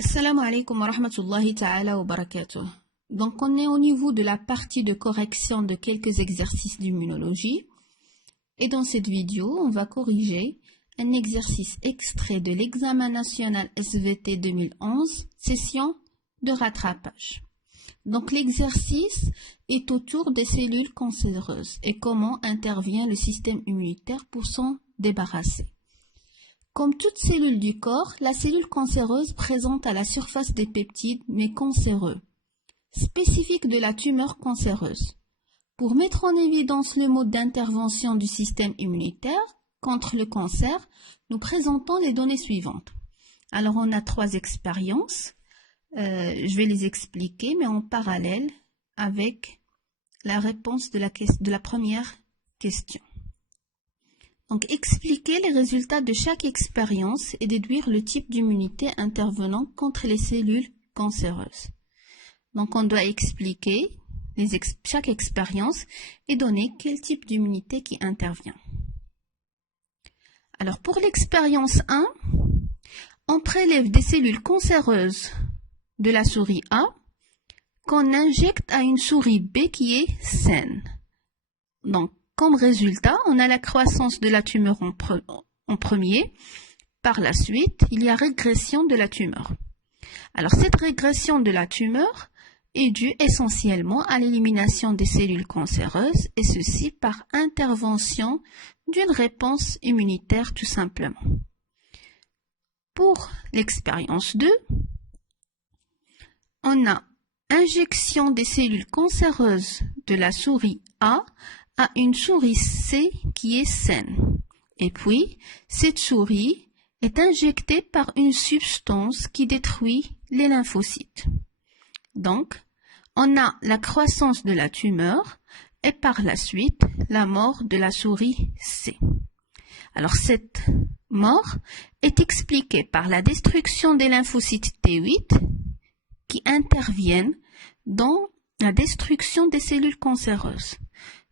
Assalamu alaikum wa rahmatullahi ta'ala wa barakatuh. Donc on est au niveau de la partie de correction de quelques exercices d'immunologie. Et dans cette vidéo, on va corriger un exercice extrait de l'examen national SVT 2011, session de rattrapage. Donc l'exercice est autour des cellules cancéreuses et comment intervient le système immunitaire pour s'en débarrasser. Comme toute cellule du corps, la cellule cancéreuse présente à la surface des peptides, mais cancéreux, spécifiques de la tumeur cancéreuse. Pour mettre en évidence le mode d'intervention du système immunitaire contre le cancer, nous présentons les données suivantes. Alors, on a 3 expériences. Je vais les expliquer, mais en parallèle avec la réponse de la première question. Donc, expliquer les résultats de chaque expérience et déduire le type d'immunité intervenant contre les cellules cancéreuses. Donc, on doit expliquer chaque expérience et donner quel type d'immunité qui intervient. Alors, pour l'expérience 1, on prélève des cellules cancéreuses de la souris A qu'on injecte à une souris B qui est saine. Donc, comme résultat, on a la croissance de la tumeur en premier. Par la suite, il y a régression de la tumeur. Alors, cette régression de la tumeur est due essentiellement à l'élimination des cellules cancéreuses et ceci par intervention d'une réponse immunitaire tout simplement. Pour l'expérience 2, on a injection des cellules cancéreuses de la souris A à une souris C qui est saine. Et puis, cette souris est injectée par une substance qui détruit les lymphocytes. Donc, on a la croissance de la tumeur et par la suite, la mort de la souris C. Alors, cette mort est expliquée par la destruction des lymphocytes T8 qui interviennent dans la destruction des cellules cancéreuses.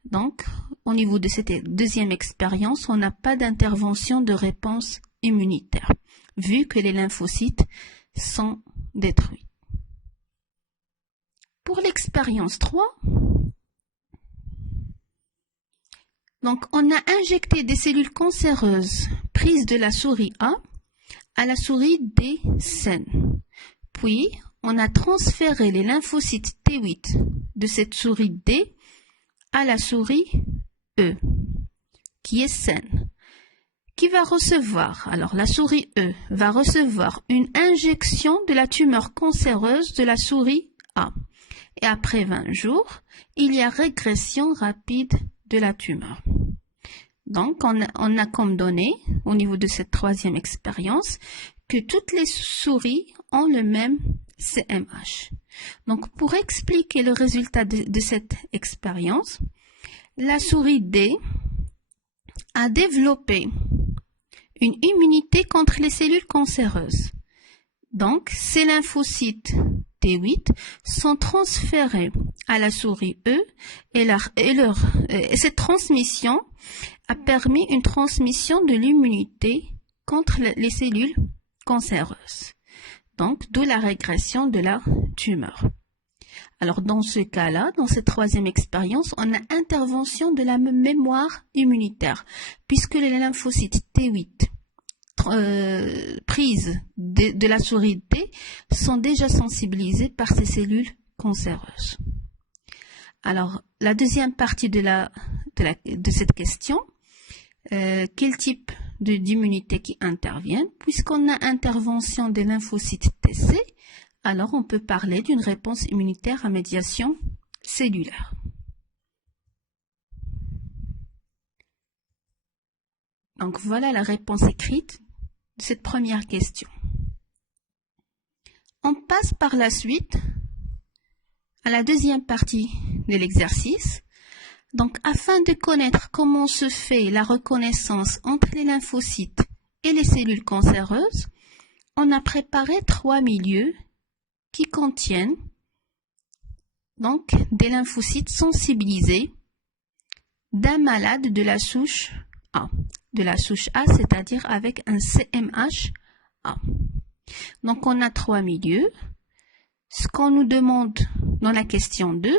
Donc, au niveau de cette deuxième expérience, on n'a pas d'intervention de réponse immunitaire, vu que les lymphocytes sont détruits. Pour l'expérience 3, donc on a injecté des cellules cancéreuses prises de la souris A à la souris D saine. Puis, on a transféré les lymphocytes T8 de cette souris D à la souris E, qui est saine, qui va recevoir, alors la souris E va recevoir une injection de la tumeur cancéreuse de la souris A. Et après 20 jours, il y a régression rapide de la tumeur. Donc, on a comme donnée, au niveau de cette troisième expérience, que toutes les souris ont le même CMH. Donc, pour expliquer le résultat de cette expérience, la souris D a développé une immunité contre les cellules cancéreuses. Donc, ces lymphocytes T8 sont transférés à la souris E et cette transmission a permis une transmission de l'immunité contre les cellules cancéreuses. Donc, d'où la régression de la tumeur. Alors, dans ce cas-là, dans cette troisième expérience, on a intervention de la mémoire immunitaire, puisque les lymphocytes T8 prises de la souris D sont déjà sensibilisés par ces cellules cancéreuses. Alors, la deuxième partie de cette question, quel type d'immunité qui intervient? Puisqu'on a intervention des lymphocytes TC, alors on peut parler d'une réponse immunitaire à médiation cellulaire. Donc voilà la réponse écrite de cette première question. On passe par la suite à la deuxième partie de l'exercice. Donc, afin de connaître comment se fait la reconnaissance entre les lymphocytes et les cellules cancéreuses, on a préparé 3 milieux qui contiennent donc des lymphocytes sensibilisés d'un malade de la souche A. De la souche A, c'est-à-dire avec un CMH A. Donc, on a 3 milieux. Ce qu'on nous demande dans la question 2,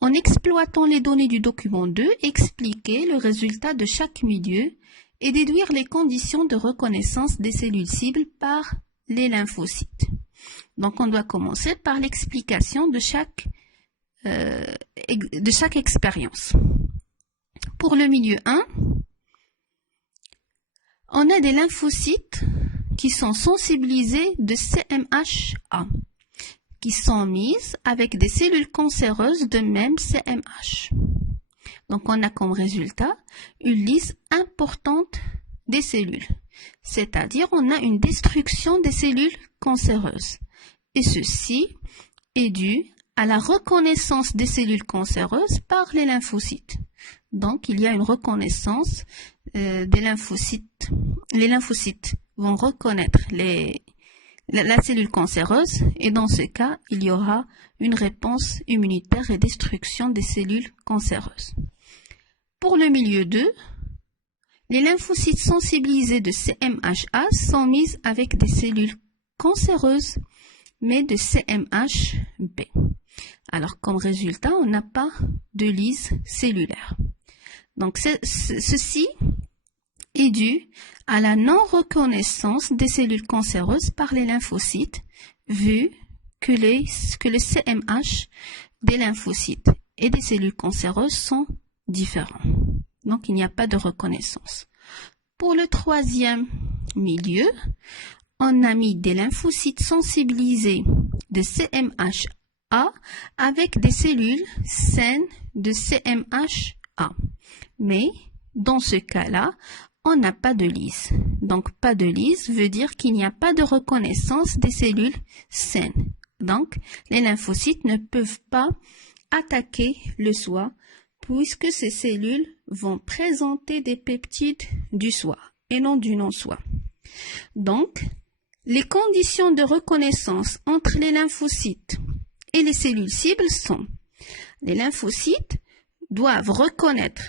en exploitant les données du document 2, expliquer le résultat de chaque milieu et déduire les conditions de reconnaissance des cellules cibles par les lymphocytes. Donc, on doit commencer par l'explication de chaque expérience. Pour le milieu 1, on a des lymphocytes qui sont sensibilisés de CMH-A, qui sont mises avec des cellules cancéreuses de même CMH. Donc, on a comme résultat une lise importante des cellules, c'est-à-dire on a une destruction des cellules cancéreuses. Et ceci est dû à la reconnaissance des cellules cancéreuses par les lymphocytes. Donc, il y a une reconnaissance des lymphocytes. Les lymphocytes vont reconnaître la cellule cancéreuse et dans ce cas, il y aura une réponse immunitaire et destruction des cellules cancéreuses. Pour le milieu 2, les lymphocytes sensibilisés de CMH-A sont mises avec des cellules cancéreuses, mais de CMH-B. Alors, comme résultat, on n'a pas de lyse cellulaire. Donc, ceci est dû à la non-reconnaissance des cellules cancéreuses par les lymphocytes, vu que le CMH des lymphocytes et des cellules cancéreuses sont différents. Donc, il n'y a pas de reconnaissance. Pour le troisième milieu, on a mis des lymphocytes sensibilisés de CMH-A avec des cellules saines de CMH-A. Mais, dans ce cas-là, on n'a pas de lise. Donc, pas de lise veut dire qu'il n'y a pas de reconnaissance des cellules saines. Donc, les lymphocytes ne peuvent pas attaquer le soi puisque ces cellules vont présenter des peptides du soi et non du non-soi. Donc, les conditions de reconnaissance entre les lymphocytes et les cellules cibles sont: les lymphocytes doivent reconnaître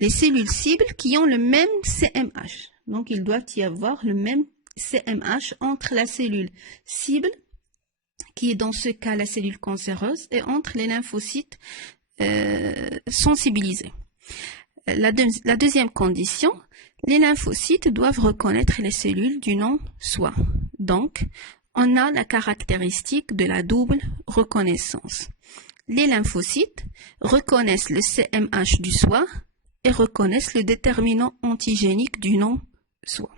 les cellules cibles qui ont le même CMH. Donc, il doit y avoir le même CMH entre la cellule cible, qui est dans ce cas la cellule cancéreuse, et entre les lymphocytes sensibilisés. La deuxième condition, les lymphocytes doivent reconnaître les cellules du non-soi. Donc, on a la caractéristique de la double reconnaissance. Les lymphocytes reconnaissent le CMH du soi et reconnaissent le déterminant antigénique du non-soi.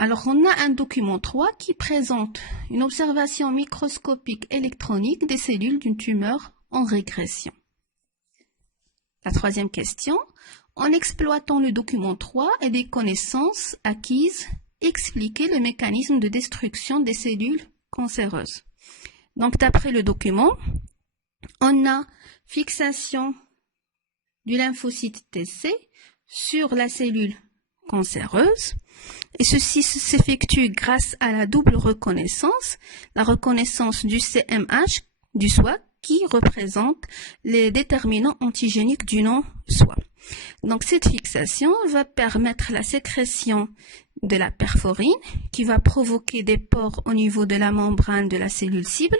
Alors, on a un document 3 qui présente une observation microscopique électronique des cellules d'une tumeur en régression. La troisième question, en exploitant le document 3 et des connaissances acquises, expliquer le mécanisme de destruction des cellules cancéreuses. Donc, d'après le document, on a fixation du lymphocyte TC sur la cellule cancéreuse. Et ceci s'effectue grâce à la double reconnaissance, la reconnaissance du CMH du soi qui représente les déterminants antigéniques du non-soi. Donc cette fixation va permettre la sécrétion de la perforine qui va provoquer des pores au niveau de la membrane de la cellule cible,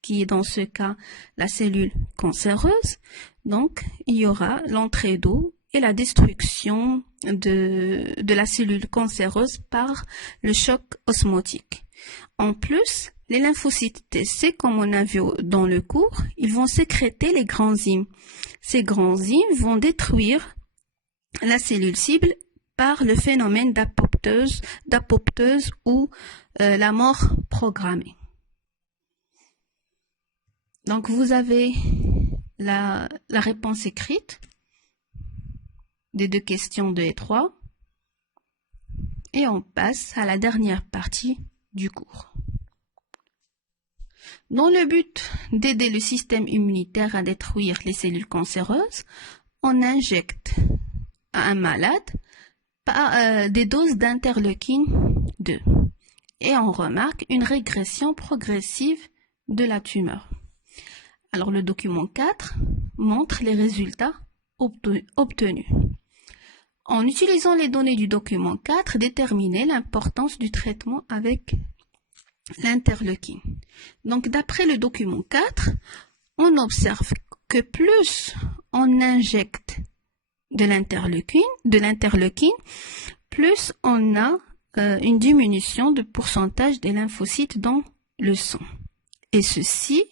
qui est dans ce cas la cellule cancéreuse. Donc il y aura l'entrée d'eau et la destruction de la cellule cancéreuse par le choc osmotique. En plus, les lymphocytes TC, comme on a vu dans le cours, ils vont sécréter les granzymes. Ces granzymes vont détruire la cellule cible par le phénomène d'apoptose ou la mort programmée. Donc, vous avez la réponse écrite des deux questions 2 et 3. Et on passe à la dernière partie du cours. Dans le but d'aider le système immunitaire à détruire les cellules cancéreuses, on injecte à un malade des doses d'interleukine 2 et on remarque une régression progressive de la tumeur. Alors le document 4 montre les résultats obtenus. en utilisant les données du document 4, déterminer l'importance du traitement avec l'interleukine. Donc, d'après le document 4, on observe que plus on injecte de l'interleukine, plus on a une diminution de pourcentage des lymphocytes dans le sang. Et ceci,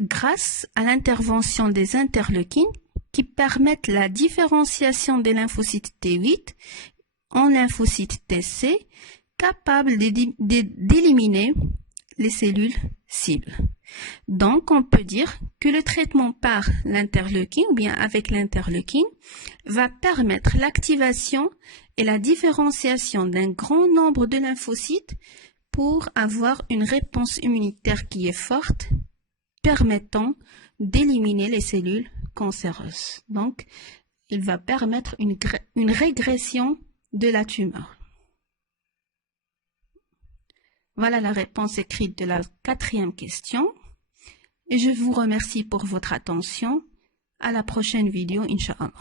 grâce à l'intervention des interleukines qui permettent la différenciation des lymphocytes T8 en lymphocytes TC, capables d'éliminer les cellules cibles. Donc, on peut dire que le traitement par l'interleukine ou bien avec l'interleukine va permettre l'activation et la différenciation d'un grand nombre de lymphocytes pour avoir une réponse immunitaire qui est forte, permettant d'éliminer les cellules cancéreuses. Donc, il va permettre une régression de la tumeur. Voilà la réponse écrite de la 4e question. Et je vous remercie pour votre attention. À la prochaine vidéo, Inch'Allah.